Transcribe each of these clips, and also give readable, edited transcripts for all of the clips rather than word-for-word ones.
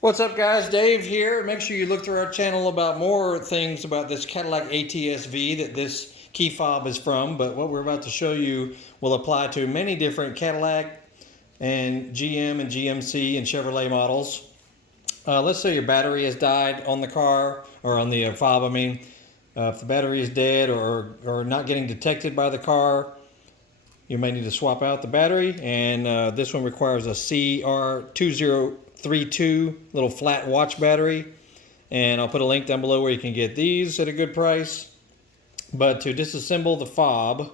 What's up, guys? Dave here. Make sure you look through our channel about more things about this Cadillac ATS-V that this key fob is from, but what we're about to show you will apply to many different Cadillac and GM and GMC and Chevrolet models. Let's say your battery has died on the car, or on the fob, I mean. If the battery is dead or not getting detected by the car, you may need to swap out the battery, and this one requires a CR2032 little flat watch battery, and I'll put a link down below where you can get these at a good price. But to disassemble the fob,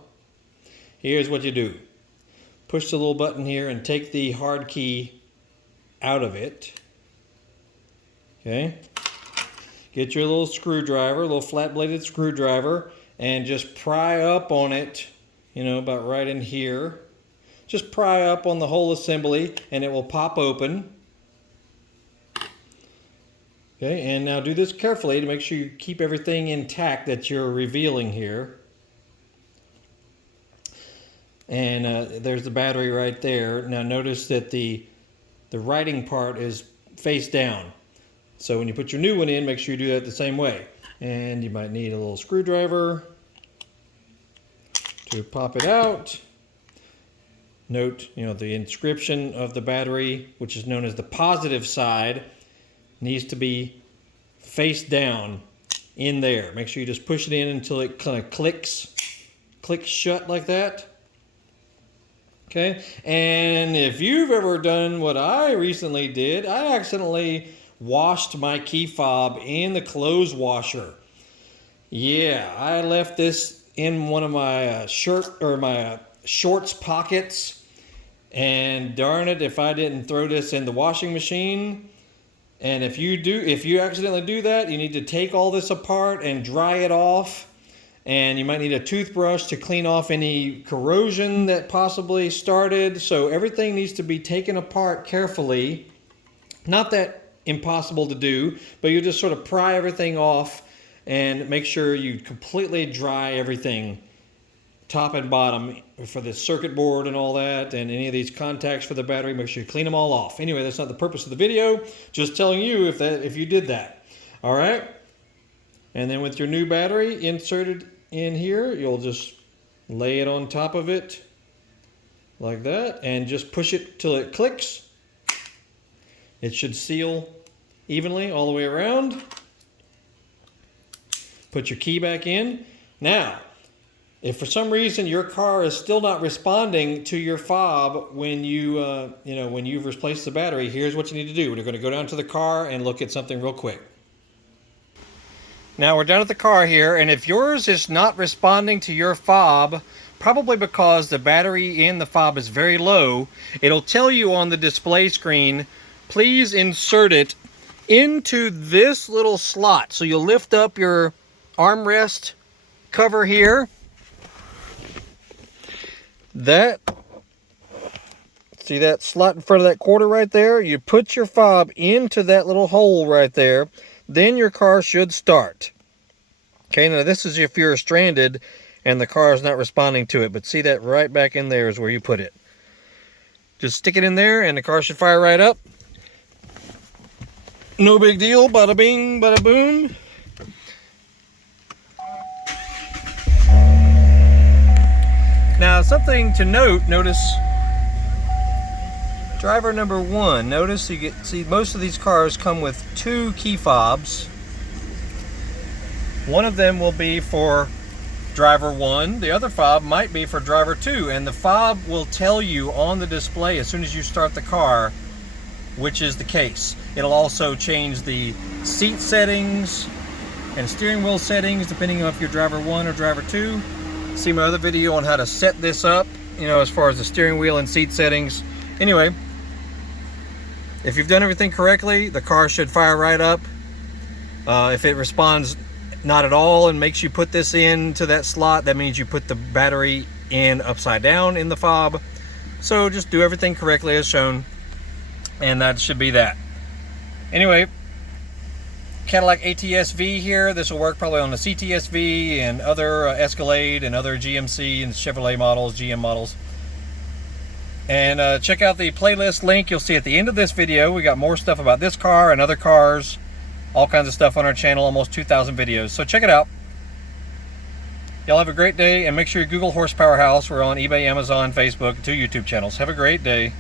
here's what you do. Push the little button here and take the hard key out of it. Okay. Get your little screwdriver, a little flat-bladed screwdriver, and just pry up on it, you know, about right in here. Just pry up on the whole assembly and it will pop open. Okay, and now do this carefully to make sure you keep everything intact that you're revealing here. And there's the battery right there. Now notice that the writing part is face down. So when you put your new one in, make sure you do that the same way. And you might need a little screwdriver to pop it out. Note, you know, the inscription of the battery, which is known as the positive side, needs to be face down in there. Make sure you just push it in until it kind of clicks shut like that. Okay, and if you've ever done what I recently did, I accidentally washed my key fob in the clothes washer. Yeah, I left this in one of my shorts pockets, and darn it if I didn't throw this in the washing machine. And if you accidentally do that, you need to take all this apart and dry it off, and you might need a toothbrush to clean off any corrosion that possibly started. So everything needs to be taken apart carefully. Not that impossible to do, but you just sort of pry everything off and make sure you completely dry everything, top and bottom, for the circuit board and all that, and any of these contacts for the battery. Make sure you clean them all off. Anyway, that's not the purpose of the video, just telling you if you did that. All right, and then with your new battery inserted in here, you'll just lay it on top of it like that and just push it till it clicks. It should seal evenly all the way around. Put your key back in. Now, if for some reason your car is still not responding to your fob when when you've replaced the battery, here's what you need to do. We're going to go down to the car and look at something real quick. Now we're down at the car here, and if yours is not responding to your fob, probably because the battery in the fob is very low, it'll tell you on the display screen, please insert it into this little slot. So you'll lift up your armrest cover here. See that slot in front of that quarter right there? You put your fob into that little hole right there. Then your car should start. Okay, now this is if you're stranded and the car is not responding to it. But see that right back in there is where you put it. Just stick it in there and the car should fire right up. No big deal, bada bing, bada boom. Now something to notice driver number one. Notice see most of these cars come with two key fobs. One of them will be for driver one, the other fob might be for driver two, and the fob will tell you on the display as soon as you start the car which is the case. It'll also change the seat settings and steering wheel settings depending on if you're driver one or driver two. See my other video on how to set this up, you know, as far as the steering wheel and seat settings. Anyway, if you've done everything correctly, the car should fire right up. If it responds not at all and makes you put this into that slot, that means you put the battery in upside down in the fob. So just do everything correctly as shown, and that should be that. Anyway, Cadillac ATS-V here. This will work probably on the CTS-V and other Escalade and other GMC and Chevrolet models, GM models. And check out the playlist link you'll see at the end of this video. We got more stuff about this car and other cars, all kinds of stuff on our channel, almost 2,000 videos. So check it out. Y'all have a great day, and make sure you Google Horsepower House. We're on eBay, Amazon, Facebook, 2 YouTube channels. Have a great day.